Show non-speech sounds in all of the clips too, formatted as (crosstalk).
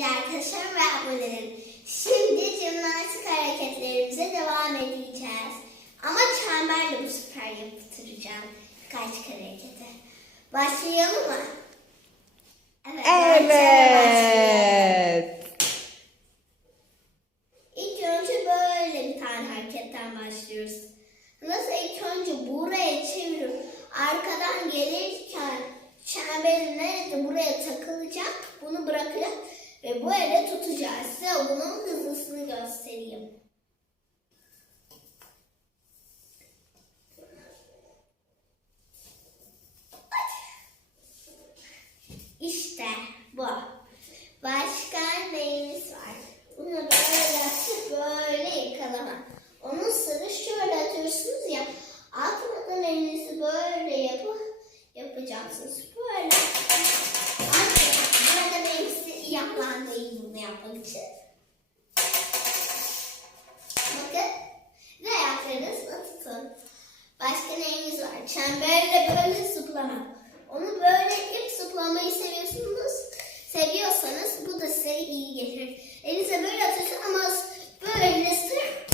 sevgili arkadaşlarım ve abonelerim. Şimdi jimnastik hareketlerimize devam edeceğiz. Ama çemberle bu sefer yaptıracağım birkaç hareketi. Başlayalım mı? Evet. Evet. İlk önce böyle bir tane hareketten başlıyoruz. Nasıl ilk önce buraya çeviriyorum. Arkadan gelirken çemberin nerede buraya takılacak. Bunu bırakacak ve böyle tutacağız. Size bunun hızlısını göstereyim. Size iyi yapmam değil bunu yapmak için. Bakın. Ve ayaklarınızla tutun. Başka neyimiz var? Çemberle böyle zıplama. Onu böyle hep zıplamayı seviyorsunuz. Seviyorsanız bu da size iyi gelir. Elinize böyle atıyorsunuz ama böyle sırf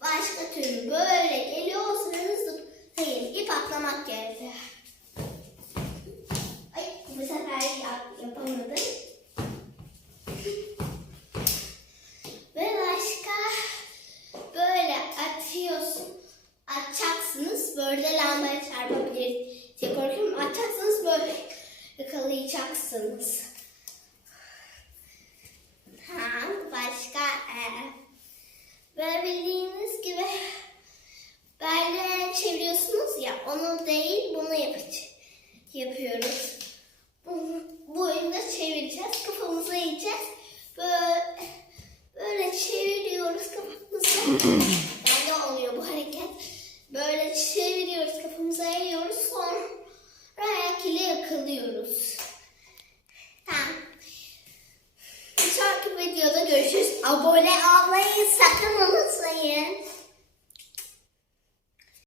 başka türlü böyle geliyorsanız zıplayın. İp atlamak gerekiyor. Ay bu sefer yap, yapamadım. Ve başka böyle atıyorsun. Atacaksınız böyle lambaya çarpabilir diye korkuyorum. Atacaksınız böyle yakalayacaksınız. Tamam başka e, böyle bildiğiniz gibi böyle çeviriyorsunuz ya onu değil bunu yapacağız. Yapıyoruz. Bunu, bu oyunda çevireceğiz. Kafamıza yiyeceğiz. Böyle, böyle çeviriyoruz kafamıza. (laughs) yakalıyoruz. Tamam. Bir sonraki videoda görüşürüz. Abone olmayı sakın unutmayın.